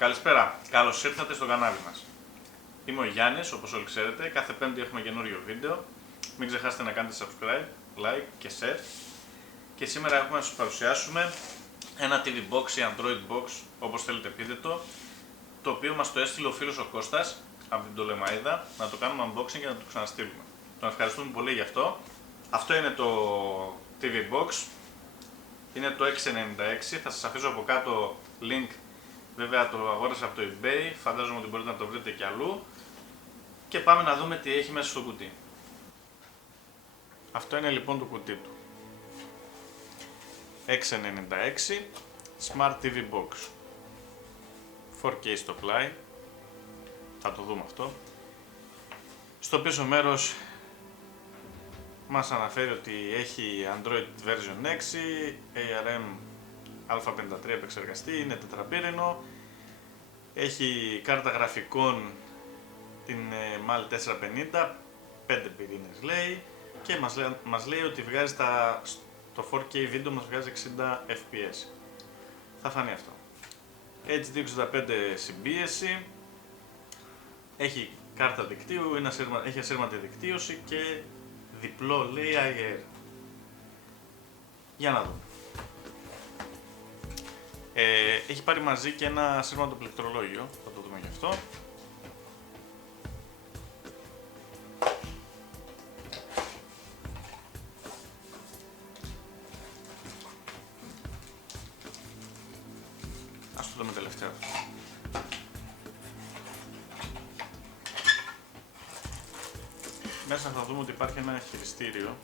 Καλησπέρα, καλώς ήρθατε στο κανάλι μας. Είμαι ο Γιάννης, όπως όλοι ξέρετε, κάθε Πέμπτη έχουμε καινούριο βίντεο. Μην ξεχάσετε να κάνετε subscribe, like και share. Και σήμερα έχουμε να σας παρουσιάσουμε ένα TV box ή Android box, όπως θέλετε πείτε το οποίο μας το έστειλε ο φίλος ο Κώστας από την Πτολεμαΐδα, να το κάνουμε unboxing και να το ξαναστείλουμε. Τον ευχαριστούμε πολύ γι' αυτό. Αυτό είναι το TV box, είναι το 696, θα σας αφήσω από κάτω link. Βέβαια το αγόρασα από το eBay, φαντάζομαι ότι μπορείτε να το βρείτε κι αλλού. Και πάμε να δούμε τι έχει μέσα στο κουτί. Αυτό είναι λοιπόν το κουτί του. 696 Smart TV Box. 4K στο πλάι. Θα το δούμε αυτό. Στο πίσω μέρος μας αναφέρει ότι έχει Android version 6, ARM α53 επεξεργαστή, είναι τετραπύρινο, έχει κάρτα γραφικών την MAL 450, 5 πυρήνες λέει, και μας λέει ότι βγάζει το 4K βίντεο μας βγάζει 60 fps. Θα φανεί αυτό. HD65 συμπίεση, έχει κάρτα δικτύου, έχει ασύρματη δικτύωση και διπλό λέει IR. Για να δούμε. Έχει πάρει μαζί και ένα ασύρματο πληκτρολόγιο, θα το δούμε γι' αυτό. Ας το δούμε τελευταίο. Μέσα θα δούμε ότι υπάρχει ένα χειριστήριο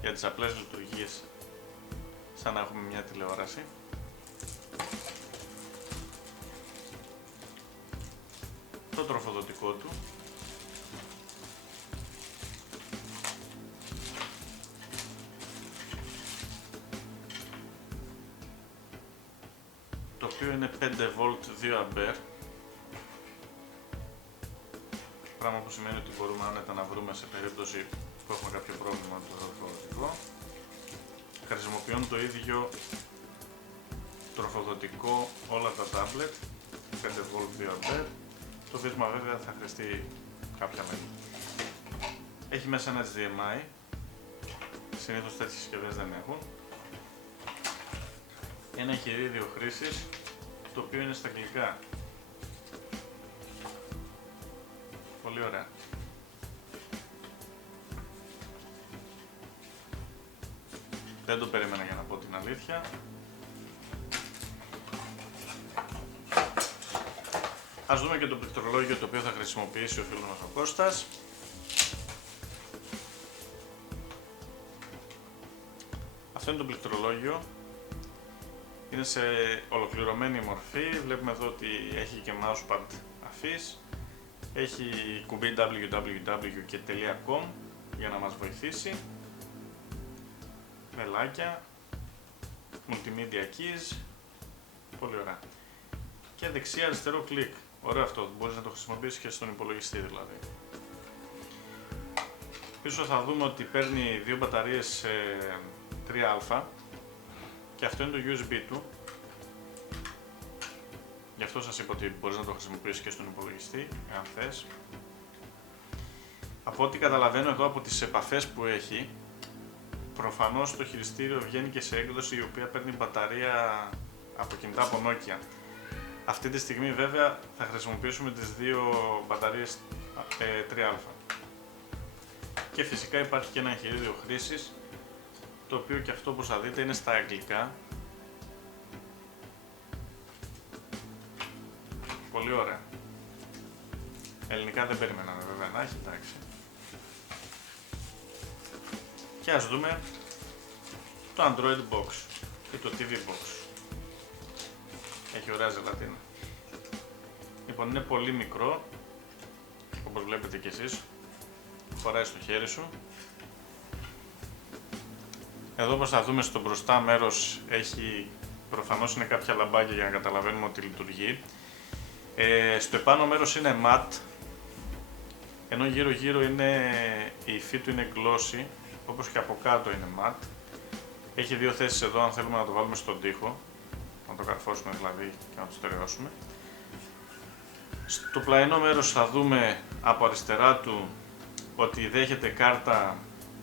για τις απλές λειτουργίες, σαν να έχουμε μια τηλεόραση. Το τροφοδοτικό του, το οποίο είναι 5V 2A, πράγμα που σημαίνει ότι μπορούμε άνετα να βρούμε σε περίπτωση που έχουμε κάποιο πρόβλημα με το τροφοδοτικό. Χρησιμοποιούν το ίδιο τροφοδοτικό όλα τα tablet, 5V 2A. Το βίσμα βέβαια θα χρειαστεί κάποια μέλη. Έχει μέσα ένα HDMI, συνήθως τέτοιες συσκευές δεν έχουν. Ένα εγχειρίδιο χρήσης, το οποίο είναι στα αγγλικά. Πολύ ωραία. Δεν το περίμενα για να πω την αλήθεια. Ας δούμε και το πληκτρολόγιο το οποίο θα χρησιμοποιήσει ο φίλος μας ο Κώστας. Αυτό είναι το πληκτρολόγιο. Είναι σε ολοκληρωμένη μορφή. Βλέπουμε εδώ ότι έχει και mousepad αφής. Έχει κουμπί www και .com για να μας βοηθήσει. Βελάκια. Multimedia keys. Πολύ ωραία. Και δεξιά αριστερό κλικ. Ωραίο αυτό, μπορείς να το χρησιμοποιήσεις και στον υπολογιστή δηλαδή. Πίσω θα δούμε ότι παίρνει δύο μπαταρίες 3α και αυτό είναι το USB του. Γι' αυτό σας είπα ότι μπορείς να το χρησιμοποιήσεις και στον υπολογιστή, εάν θες. Από ό,τι καταλαβαίνω εδώ από τις επαφές που έχει, προφανώς το χειριστήριο βγαίνει και σε έκδοση η οποία παίρνει μπαταρία από κινητά από Nokia. Αυτή τη στιγμή βέβαια θα χρησιμοποιήσουμε τις δύο μπαταρίες 3α. Και φυσικά υπάρχει και ένα εγχειρίδιο χρήσης, το οποίο και αυτό όπως θα δείτε είναι στα αγγλικά. Πολύ ωραία. Ελληνικά δεν περιμέναμε βέβαια να έχει, εντάξει. Και ας δούμε το Android Box ή το TV Box. Έχει ωραία ζελατίνα. Λοιπόν, είναι πολύ μικρό, όπως βλέπετε κι εσείς. Χωράει στο χέρι σου. Εδώ όπως θα δούμε στο μπροστά μέρος έχει, προφανώς είναι κάποια λαμπάκια για να καταλαβαίνουμε ότι λειτουργεί. Στο επάνω μέρος είναι matte, ενώ γύρω γύρω είναι, η υφή του είναι glossy, όπως και από κάτω είναι matte. Έχει δύο θέσεις εδώ αν θέλουμε να το βάλουμε στον τοίχο, να το καρφώσουμε δηλαδή και να το στερεώσουμε. Στο πλαϊνό μέρος θα δούμε από αριστερά του ότι δέχεται κάρτα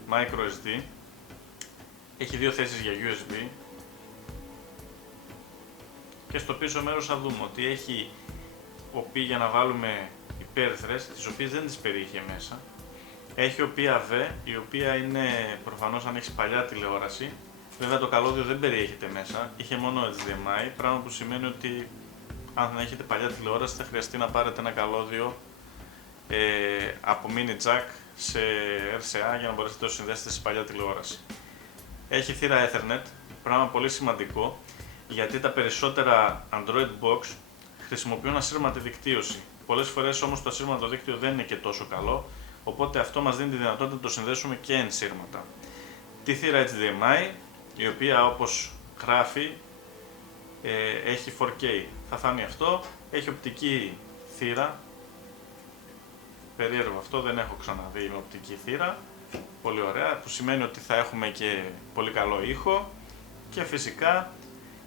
microSD, έχει δύο θέσεις για USB και στο πίσω μέρος θα δούμε ότι έχει οπί για να βάλουμε υπέρυθρες, τις οποίες δεν τις περιείχε μέσα. Έχει οπί AV, η οποία είναι προφανώς αν έχεις παλιά τηλεόραση. Βέβαια το καλώδιο δεν περιέχεται μέσα, είχε μόνο HDMI, πράγμα που σημαίνει ότι αν έχετε παλιά τηλεόραση θα χρειαστεί να πάρετε ένα καλώδιο από mini jack σε RCA για να μπορέσετε να το συνδέσετε σε παλιά τηλεόραση. Έχει θύρα Ethernet, πράγμα πολύ σημαντικό, γιατί τα περισσότερα Android Box χρησιμοποιούν ασύρματη δικτύωση. Πολλές φορές όμως το ασύρματο δίκτυο δεν είναι και τόσο καλό, οπότε αυτό μας δίνει τη δυνατότητα να το συνδέσουμε και ενσύρματα. Τη θύρα HDMI, η οποία όπως γράφει έχει 4K, θα φανεί αυτό, έχει οπτική θύρα, περίεργο αυτό, δεν έχω ξαναδεί με οπτική θύρα, πολύ ωραία, που σημαίνει ότι θα έχουμε και πολύ καλό ήχο και φυσικά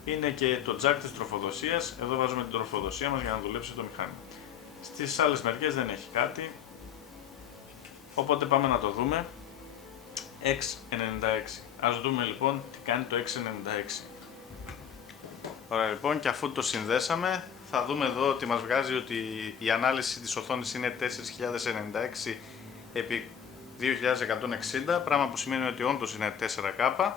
είναι και το jack της τροφοδοσίας, εδώ βάζουμε την τροφοδοσία μας για να δουλέψει το μηχάνημα. Στις άλλες μερικές δεν έχει κάτι, οπότε πάμε να το δούμε. X96. Ας δούμε λοιπόν τι κάνει το X96. Ωραία λοιπόν, και αφού το συνδέσαμε θα δούμε εδώ ότι μας βγάζει ότι η ανάλυση της οθόνης είναι 4096 επί 2160, πράγμα που σημαίνει ότι όντως είναι 4K.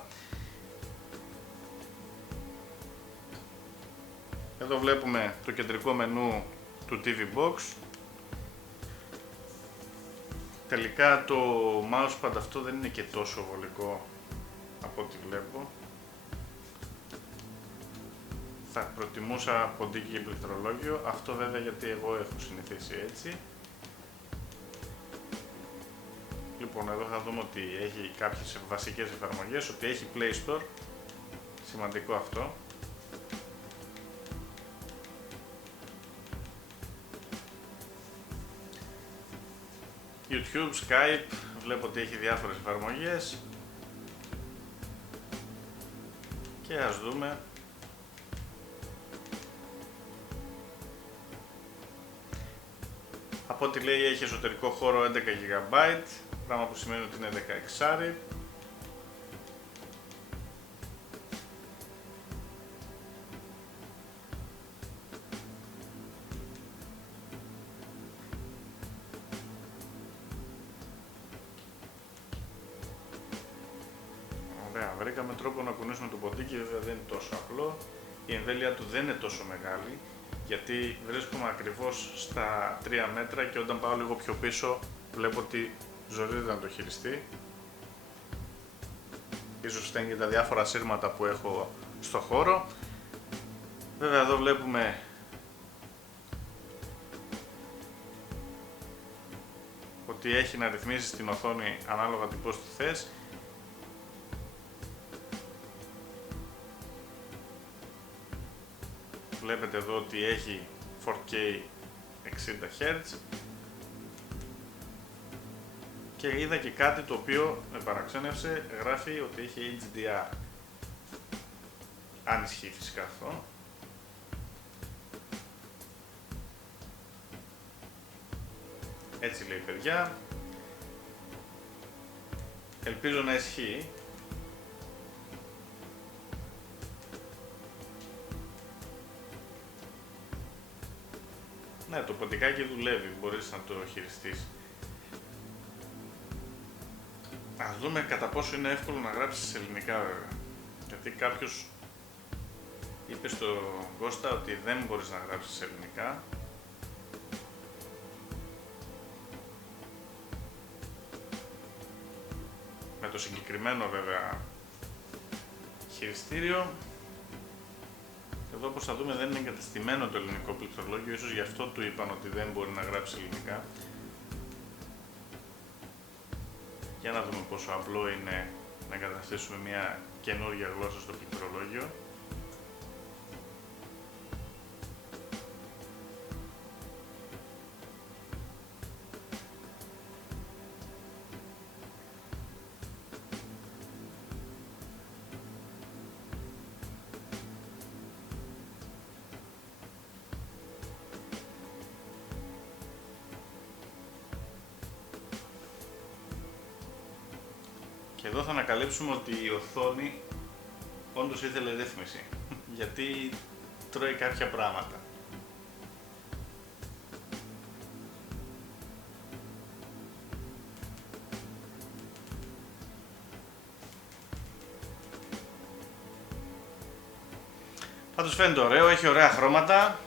Εδώ βλέπουμε το κεντρικό μενού του TV Box. Τελικά το mousepad αυτό δεν είναι και τόσο βολικό από ό,τι βλέπω. Θα προτιμούσα ποντίκι και πληκτρολόγιο, αυτό βέβαια γιατί εγώ έχω συνηθίσει έτσι. Λοιπόν, εδώ θα δούμε ότι έχει κάποιες βασικές εφαρμογές, ότι έχει Play Store, σημαντικό αυτό. YouTube, Skype, βλέπω ότι έχει διάφορες εφαρμογές και ας δούμε. Από ό,τι λέει έχει εσωτερικό χώρο 11 GB, πράγμα που σημαίνει ότι είναι 16. Ωραία, βρήκαμε τρόπο να κουνήσουμε το ποντίκι, βέβαια δεν είναι τόσο απλό. Η εμβέλεια του δεν είναι τόσο μεγάλη, γιατί βρίσκομαι ακριβώς στα 3 μέτρα και όταν πάω λίγο πιο πίσω βλέπω ότι ζορίζεται να το χειριστεί. Ίσως φταίνει και τα διάφορα σύρματα που έχω στο χώρο. Βέβαια εδώ βλέπουμε ότι έχει να ρυθμίσει την οθόνη ανάλογα την πώς τη θες. Βλέπετε εδώ ότι έχει 4K 60Hz και είδα και κάτι το οποίο με παραξένευσε, γράφει ότι έχει HDR, αν ισχύει φυσικά αυτό. Έτσι λέει παιδιά, ελπίζω να ισχύει. Ναι, το ποντικάκι δουλεύει, μπορείς να το χειριστείς. Ας δούμε κατά πόσο είναι εύκολο να γράψεις σε ελληνικά βέβαια. Γιατί κάποιος είπε στον Κώστα ότι δεν μπορείς να γράψεις σε ελληνικά. Με το συγκεκριμένο βέβαια χειριστήριο. Εδώ όπως θα δούμε δεν είναι εγκατεστημένο το ελληνικό πληκτρολόγιο, ίσως γι' αυτό του είπαν ότι δεν μπορεί να γράψει ελληνικά. Για να δούμε πόσο απλό είναι να εγκαταστήσουμε μια καινούργια γλώσσα στο πληκτρολόγιο. Και εδώ θα ανακαλύψουμε ότι η οθόνη όντως ήθελε ρύθμιση, γιατί τρώει κάποια πράγματα. Πάντως φαίνεται ωραίο, έχει ωραία χρώματα.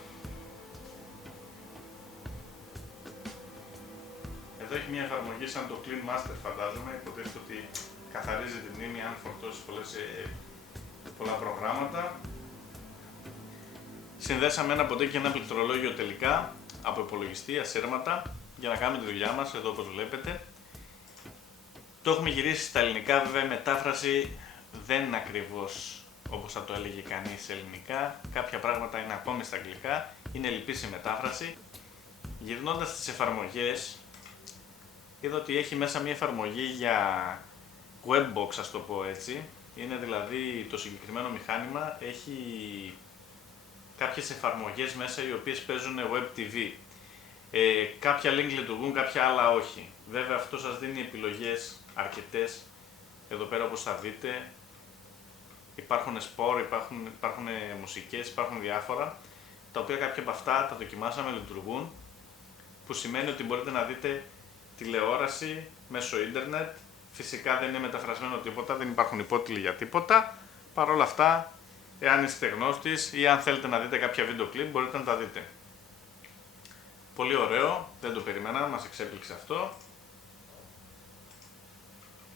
Εδώ έχει μια εφαρμογή σαν το Clean Master, φαντάζομαι, υποτίθεται ότι καθαρίζει την μνήμη αν φορτώσεις πολλά προγράμματα. Συνδέσαμε ένα ποντίκι και ένα πληκτρολόγιο τελικά από υπολογιστή, ασύρματα, για να κάνουμε τη δουλειά μας, εδώ όπως βλέπετε. Το έχουμε γυρίσει στα ελληνικά, βέβαια η μετάφραση δεν είναι ακριβώς όπως θα το έλεγε κανείς σε ελληνικά. Κάποια πράγματα είναι ακόμη στα αγγλικά, είναι λυπής η μετάφραση. Γυρνώντας τις εφαρμογές, είδα ότι έχει μέσα μια εφαρμογή για webbox, ας το πω έτσι. Είναι δηλαδή το συγκεκριμένο μηχάνημα, έχει κάποιες εφαρμογές μέσα οι οποίες παίζουν web TV. Κάποια link λειτουργούν, κάποια άλλα όχι. Βέβαια αυτό σας δίνει επιλογές αρκετές. Εδώ πέρα όπως θα δείτε υπάρχουν σπορ, υπάρχουν μουσικές, υπάρχουν διάφορα, τα οποία κάποια από αυτά τα δοκιμάσαμε, λειτουργούν, που σημαίνει ότι μπορείτε να δείτε τηλεόραση μέσω ίντερνετ. Φυσικά δεν είναι μεταφρασμένο τίποτα, δεν υπάρχουν υπότιτλοι για τίποτα. Παρ' όλα αυτά, εάν είστε γνώστης ή αν θέλετε να δείτε κάποια βίντεο κλιπ, μπορείτε να τα δείτε. Πολύ ωραίο, δεν το περιμένα, μας εξέπληξε αυτό.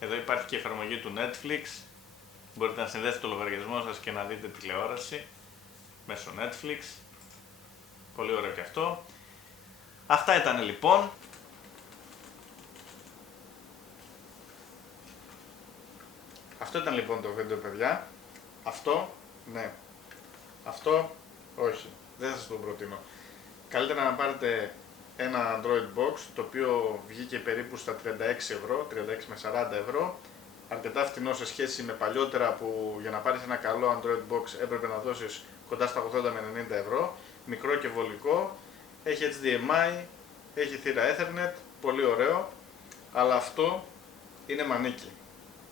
Εδώ υπάρχει και η εφαρμογή του Netflix. Μπορείτε να συνδέσετε το λογαριασμό σας και να δείτε τηλεόραση μέσω Netflix. Πολύ ωραίο και αυτό. Αυτά ήταν λοιπόν. Αυτό ήταν λοιπόν το βίντεο, παιδιά. Αυτό, ναι. Αυτό, όχι. Δεν θα σας το προτείνω. Καλύτερα να πάρετε ένα Android Box, το οποίο βγήκε περίπου στα 36 ευρώ, 36 με 40 ευρώ. Αρκετά φτηνό σε σχέση με παλιότερα που για να πάρεις ένα καλό Android Box έπρεπε να δώσεις κοντά στα 80 με 90 ευρώ. Μικρό και βολικό, έχει HDMI, έχει θύρα Ethernet, πολύ ωραίο, αλλά αυτό είναι μανίκι.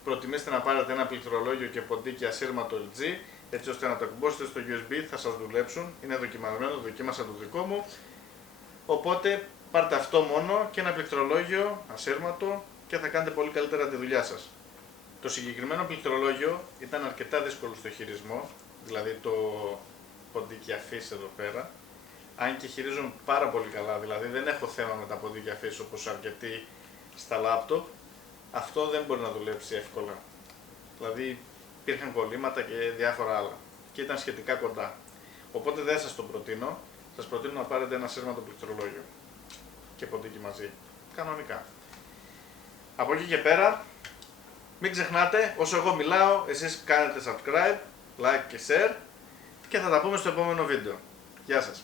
Προτιμήστε να πάρετε ένα πληκτρολόγιο και ποντίκι ασύρματο LG, έτσι ώστε να το εκμπόσετε στο USB, θα σας δουλέψουν, είναι δοκιμασμένο, δοκίμασα το δικό μου. Οπότε πάρτε αυτό μόνο και ένα πληκτρολόγιο ασύρματο και θα κάνετε πολύ καλύτερα τη δουλειά σας. Το συγκεκριμένο πληκτρολόγιο ήταν αρκετά δύσκολο στο χειρισμό, δηλαδή το ποντίκι αφής εδώ πέρα, αν και χειρίζουν πάρα πολύ καλά, δηλαδή δεν έχω θέμα με τα ποντίκια αφής όπως αρκετοί στα λάπτοπ. Αυτό δεν μπορεί να δουλέψει εύκολα. Δηλαδή υπήρχαν κολλήματα και διάφορα άλλα και ήταν σχετικά κοντά. Οπότε δεν σας το προτείνω. Σας προτείνω να πάρετε ένα σύρματο πληκτρολόγιο και ποντίκι μαζί. Κανονικά. Από εκεί και πέρα, μην ξεχνάτε, όσο εγώ μιλάω, εσείς κάνετε subscribe, like και share και θα τα πούμε στο επόμενο βίντεο. Γεια σας.